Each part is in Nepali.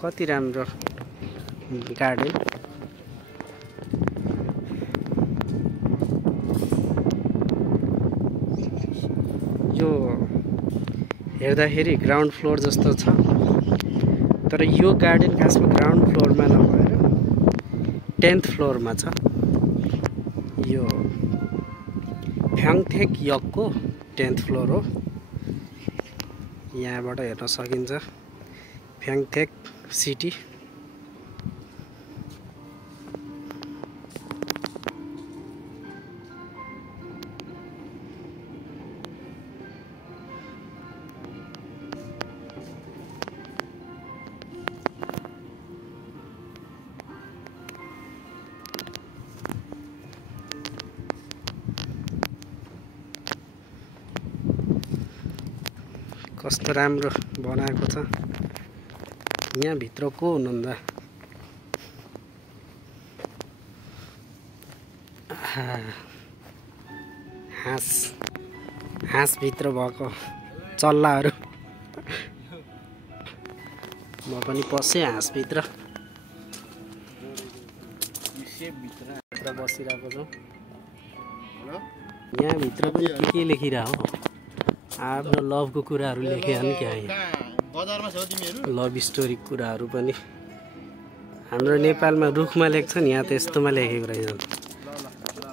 कति राम्रो गार्डन। यो हेर्दाखेरि ग्राउन्ड फ्लोर जस्तो छ, तर यो गार्डन खासमा ग्राउन्ड फ्लोरमा नभएर 10th फ्लोरमा छ। यो फ्याङथेक यकको 10th फ्लोर हो। यहाँबाट हेर्न सकिन्छ फ्याङथेक सिटी। कस्तो राम्रो बनाएको छ। यहाँ भित्र को हुनुहुँदा हाँस भित्र भएको चल्लाहरू। म पनि पसेँ हाँस भित्र बसिरहेको छु। यहाँ भित्र पनि के लेखिरहेको हो, आफ्नो लभको कुराहरू लेखे नि क्या। लभ स्टोरी कुराहरू पनि हाम्रो नेपालमा रुखमा लेख्छन्, यहाँ त यस्तोमा लेखेको रहेछ।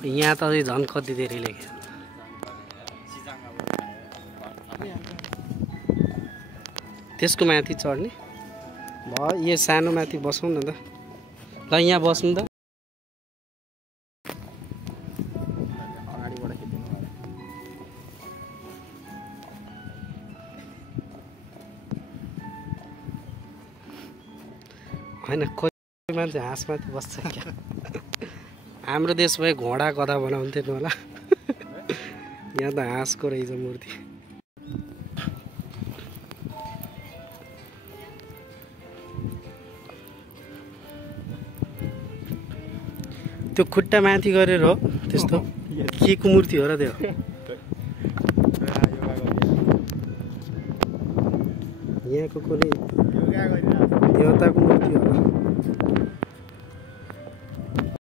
यहाँ त अझै झन् कति धेरै लेखे। त्यसको माथि चढ्ने भयो। यो सानो माथि बसौँ न त। ल यहाँ बस्नु त। होइन कोही मान्छे हाँसमाथि बस्छ क्या। हाम्रो देश भए घोडा कथा बनाउँथेन होला। यहाँ त हाँसको रहेछ मूर्ति। त्यो खुट्टा माथि गरेर हो त्यस्तो के को मूर्ति हो र त्यो? यहाँको कुनै देवताको मूर्ति हो।